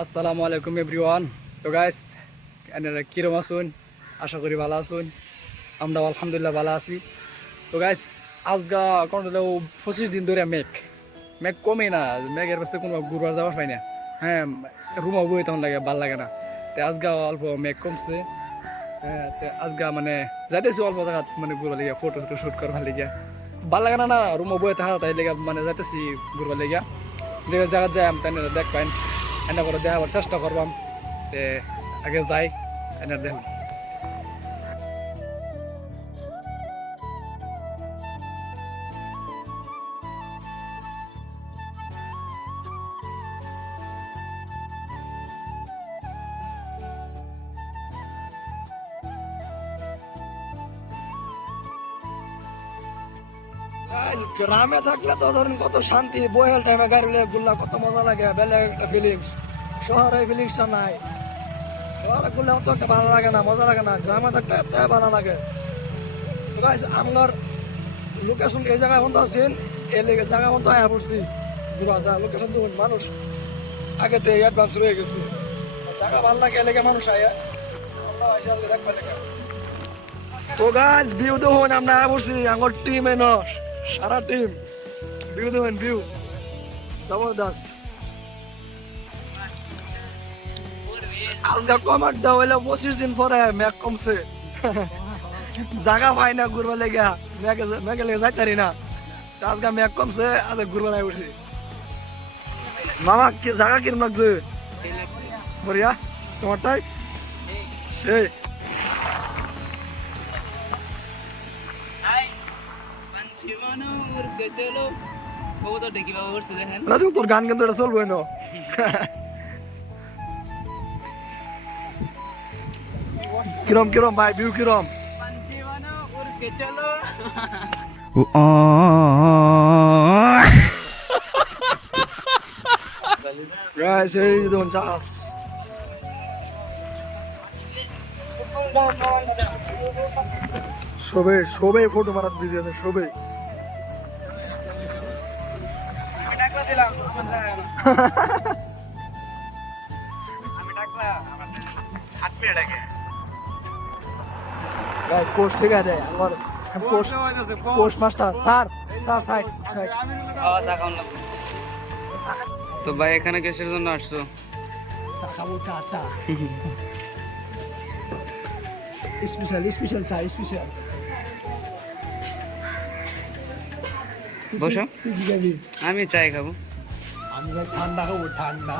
আসসালামু আলাইকুম এভরিওয়ান। তো গাইস আপনারা কিরম আছেন? আশা করি ভালো আছেন। আমরা আলহামদুলিল্লাহ ভালো আছি। তো গাইস আজকে কোনো 25 দিন ধরে মেঘ কমে না, মেঘের পাশে কোনো ঘুরবার যাওয়ার পাই না। হ্যাঁ, রুমও বই তখন লাগে, ভাল লাগে না। তো আজকে অল্প মেঘ কমছে। হ্যাঁ, তো আজকে মানে যাইতেছি অল্প জায়গা মানে ঘুরবার লেগে, ফটো শুট করবার লেগে। ভাল লাগে না, রুমও বই থাকা তাই লেগে মানে যাইতেছি ঘুরবার লেগে। যে জায়গা যাই আমি তাই দেখ পাইন এনে করে দেখাবার চেষ্টা করবাম। তে আগে যাই এনে দেখুন। গ্রামে থাকলে তো ধরুন কত শান্তি, বহেল টাইমে গাড়ি গুলা কত মজা লাগে, বেলেগ একটা ফিলিংস। শহরে ফিলিংসটা নাই, শহরে গুলো অত একটা ভালো লাগে না, মজা লাগে না। গ্রামে থাকলে এত ভালো লাগে। তো গাইস আমার লোকেশন এই জায়গায় বন্ধ আছেন, এই লেগে জায়গা বন্ধ আয়া পড়ছি। লোকেশন তো মানুষ আগেতে অ্যাডভান্স রয়ে গেছে, জায়গা ভালো লাগে এলাকা মানুষ আয়া দেখবা লেগে। তো গাছ ভিউ দেখুন, আমরা আয়া পড়ছি আমার টিম এনর, সারা টিম। ভিউ দেখুন, ভিউ জবরদস্ত। আজকে কমার দেওয়া হইলো 25 দিন পরে মেঘ কমছে, জায়গা পাই না ঘুরবা লেগে, মেঘে লেগে যাইতারি না। আজকে মেঘ কমছে, আজকে ঘুরবা নাই উঠছি। মামা কি জায়গা কিরম লাগছে? বড়িয়া, তোমারটাই সেই। রাজু তোর গান কিন্তু এটা চলবে না। কিরম কিরম ভাই, ভিউ কিরম? Guys, এই দেখুন চাষ। সবে ফটো মারাত বিজি আছে, সবে। Guys, পোস্ট ঠিক আছে আমার, post master sir, sir side side. তো ভাই এখানে কিসের জন্য আসছো? চা খাবো, চা চা স্পেশাল স্পেশাল চা স্পেশাল। বসো, আমি চাই খাবো। আমি ঠান্ডা খাবো, ঠান্ডা।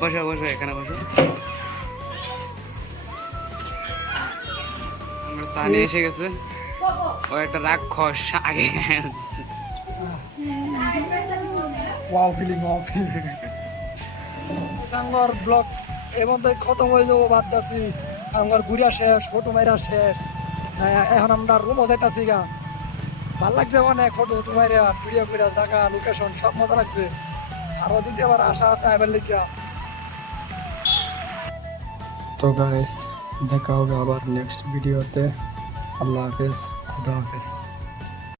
বসো বসো, এখানে বসো। আমরা সানি এসে গেছে, ও একটা রাক্ষস আগে। Wow feeling, wow feeling. আমার ব্লগ এবং তো খতম হয়ে যাবো ভাবতেছি। আমার ঘুরা শেষ, ফটো মাইরা শেষ। এখন আমরা রুমও যাইতাছি গা। ভাল লাগছে অনেক, ফটো ফটো মাইরা ভিডিও করে, জায়গা লোকেশন সব মজা লাগছে। আরো দ্বিতীয়বার আশা আছে আইবার লিখা। তো গাইস দেখা হবে আবার নেক্সট ভিডিওতে। আল্লাহ হাফেজ, খুদা হাফেজ।